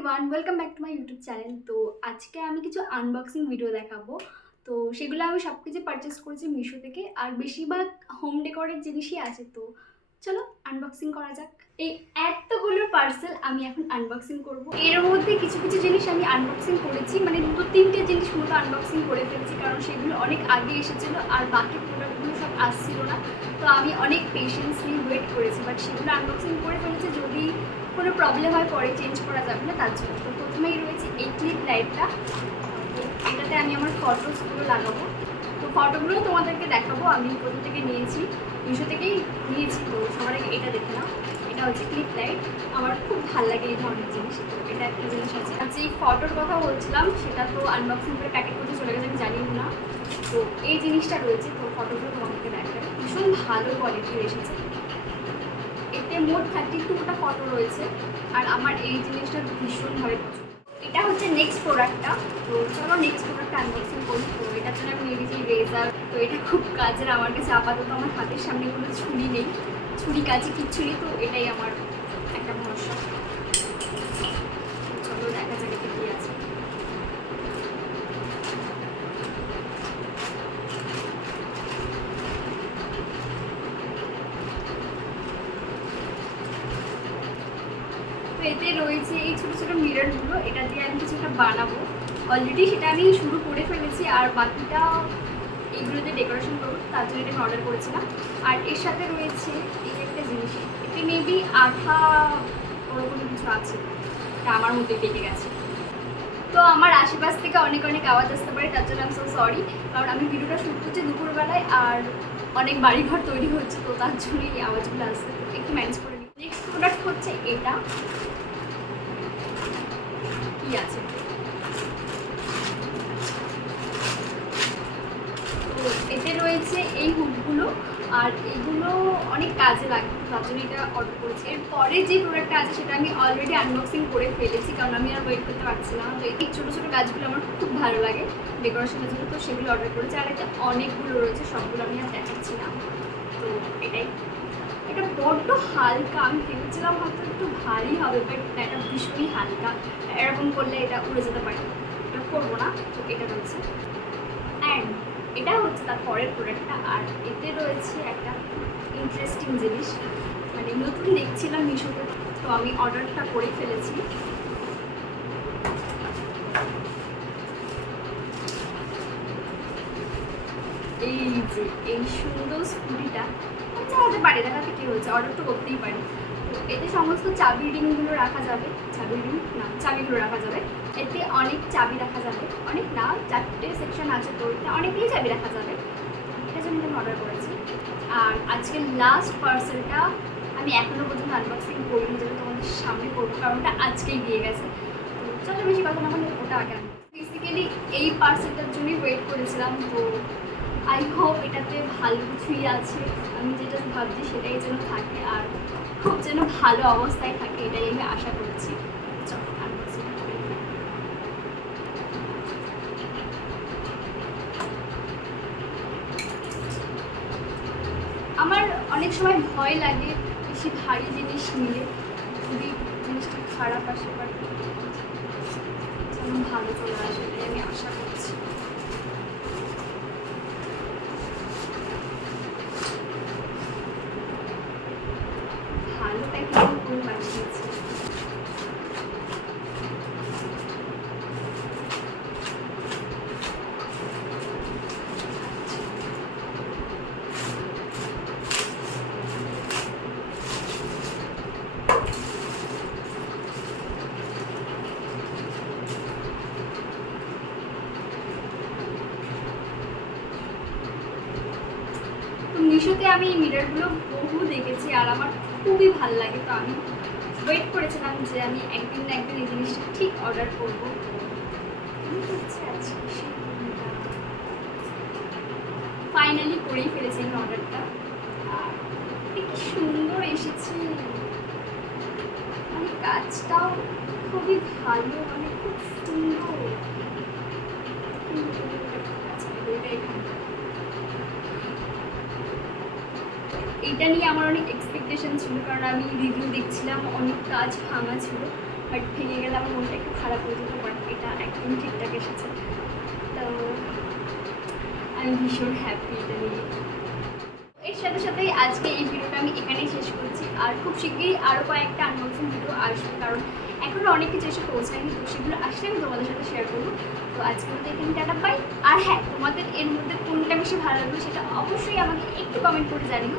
Everyone, welcome back to my YouTube channel. তো আজকে আমি কিছু আনবক্সিং ভিডিও দেখাবো। তো সেগুলো আমি সব কিছু পারচেস করেছি মিশো থেকে, আর বেশিরভাগ হোম ডেকোরের জিনিসই আছে। তো চলো আনবক্সিং করা যাক। এই এতগুলো পার্সেল আমি এখন আনবক্সিং করব। এর মধ্যে কিছু কিছু জিনিস আমি আনবক্সিং করেছি, মানে 2-3টে জিনিস মতো আনবক্সিং করে ফেলছি, কারণ সেগুলো অনেক আগে এসেছিলো আর বাকি প্রোডাক্টগুলো সব আসছিল না। তো আমি অনেক পেশেন্স নিয়ে ওয়েট করেছি, বাট সেগুলো আনবক্সিং করে ফেলেছি। যদি কোনো প্রবলেম হয় পরে চেঞ্জ করা যাবে না, তার জন্য। তো প্রথমেই রয়েছে এই ক্লিপ লাইটটা। এটাতে আমি আমার ফটোসগুলো লাগাবো। তো ফটোগুলো তোমাদেরকে দেখাবো আমি কোথা থেকে নিয়েছি, মিশো থেকেই নিয়েছি। তো সবার আগে এটা দেখে নাও। এটা হচ্ছে ক্লিপ লাইট, আমার খুব ভালো লাগে এই ধরনের জিনিস। তো এটা একটা জিনিস আছে। আর যে ফটোর কথা বলছিলাম সেটা তো আনবক্সিং করে প্যাকেট করতে চলে গেছে, আমি জানিও না। তো এই জিনিসটা রয়েছে, তো ফটোগুলো তোমাদেরকে দেখাবে। ভীষণ ভালো কোয়ালিটির এসেছে। এতে মোট 32টা ফটো রয়েছে, আর আমার এই জিনিসটা ভীষণভাবে পছন্দ। এটা হচ্ছে নেক্সট প্রোডাক্টটা। তো চলো নেক্সট প্রোডাক্টটা আনবক্সিং করি। তো এটার জন্য আমি নিয়ে গেছি রেজার। তো এটা খুব কাজের আমার কাছে। আপাতত আমার হাতের সামনে কোনো ছুরি নেই, ছুরি কাজে কিচ্ছু নেই। তো এটাই আমার একটা ভরসা। চলো দেখা যাক এটা কী আছে। তো এতে রয়েছে এই ছোটো ছোটো মিররগুলো। এটা দিয়ে আমি কিছু একটা বানাবো। অলরেডি সেটা আমি শুরু করে ফেলেছি, আর বাকিটা এইগুলোতে ডেকোরেশন করবো, তার জন্য এটা অর্ডার করেছিলাম। আর এর সাথে রয়েছে এই একটা জিনিস, এতে মেবি আঠা ওরকম কিছু আছে, এটা আমার মধ্যে পেকে গেছে। তো আমার আশেপাশ থেকে অনেক অনেক আওয়াজ আসতে পারে, তার জন্য আমি সো সরি। কারণ আমি ভিডিওটা শ্যুট করছি দুপুরবেলায়, আর অনেক বাড়িঘর তৈরি হচ্ছে, তো তার জন্য এই আওয়াজগুলো আসছে। তো একটু ম্যানেজ করে নিই। নেক্সট প্রোডাক্ট হচ্ছে এটা। কি আছে? তো এতে রয়েছে এই হুকগুলো, আর এগুলো অনেক কাজে লাগে, তার জন্য এটা অর্ডার করেছি। এরপরে যে প্রোডাক্টটা আছে সেটা আমি অলরেডি আনবক্সিং করে ফেলেছি, কারণ আমি আর ওয়েট করতে পারছি না। তো এই ছোটো ছোটো গাছগুলো আমার খুব ভালো লাগে ডেকোরেশনের জন্য, তো সেগুলো অর্ডার করেছি। আর এটা অনেকগুলো রয়েছে, সবগুলো আমি আর দেখাচ্ছি না। তো এটাই। এটা বড্ড হালকা, আমি ভেবেছিলাম হয়তো একটু ভারী হবে, বাট এটা ভীষণই হালকা। এরকম করলে এটা উড়ে যেতে পারে, এটা করবো না। তো এটা রয়েছে, অ্যান্ড এটা হচ্ছে তার পরের প্রোডাক্টটা। আর এতে রয়েছে একটা ইন্টারেস্টিং জিনিস, মানে নতুন দেখছিলাম মিশোতে, তো আমি অর্ডারটা করে ফেলেছি। এই যে এই সুন্দর স্কুটিটা, আচ্ছা আমাদের বাড়ি দেখাতে কী হয়েছে, অর্ডার তো করতেই পারি। তো এতে সমস্ত চাবি রিংগুলো রাখা যাবে, চাবি রিং না, চাবিগুলো রাখা যাবে। এতে অনেক চাবি রাখা যাবে, অনেক না, 4টে সেকশন আছে, তো এতে অনেকগুলি চাবি রাখা যাবে। এটার জন্য আমি অর্ডার করেছি। আর আজকে লাস্ট পার্সেলটা আমি এখনও পর্যন্ত আনবক্সিং করিনি, যেটা তোমাদের সামনে করবো, কারণ ওটা আজকেই দিয়ে গেছে। তো চলো বেশি কথা না বলে ওটা আগে আনবো। বেসিক্যালি এই পার্সেলটার জন্যই ওয়েট করেছিলাম। তো আই হোপ এটাতে ভালো কিছুই আছে, আমি যেটা ভাবছি সেটাই যেন থাকে, আর খুব যেন ভালো অবস্থায় থাকে, এটাই আমি আশা করছি। চলো আনবক্সিং করি। আমার অনেক সময় ভয় লাগে বেশি ভারী জিনিস নিলে, যদি জিনিসটা খারাপ আসে, বাট যেন ভালো চলে আসে, এটাই আমি আশা করছি। ভালো প্যাকেজিং করে পাঠিয়েছি। মিশোতে আমি এই মিররগুলো বহু দেখেছি, আর আমার খুবই ভালো লাগে। তো আমি ওয়েট করেছিলাম যে আমি একদিন না একদিন এই জিনিসটা ঠিক অর্ডার করবো। ফাইনালি করেই ফেলেছি আমি অর্ডারটা, আর কি সুন্দর এসেছে। মানে কাজটাও খুবই ভালো, মানে খুব সুন্দর। এইটা নিয়ে আমার অনেক এক্সপেকটেশন ছিল, কারণ আমি রিভিউ দেখছিলাম, অনেক কাজ ভাঙা ছিল। বাট ভেঙে গেলে আমার মনটা একটু খারাপ হয়ে যেত, বাট এটা একদম ঠিকঠাক এসেছে। তো আমি ভীষণ হ্যাপি এটা নিয়ে। এর সাথে সাথেই আজকে এই ভিডিওটা আমি এখানেই শেষ করছি, আর খুব শিগগিরই আরও কয়েকটা আনবক্সিং ভিডিও আসবে, কারণ এখনও অনেক কিছু এসে পৌঁছায়নি, তো সেগুলো আসলে আমি তোমাদের সাথে শেয়ার করবো। তো আজকে মতো এখানে টাটা পাই। আর হ্যাঁ, তোমাদের এর মধ্যে কোনটা বেশি ভালো লাগলো সেটা অবশ্যই আমাকে একটু কমেন্ট করে জানিও।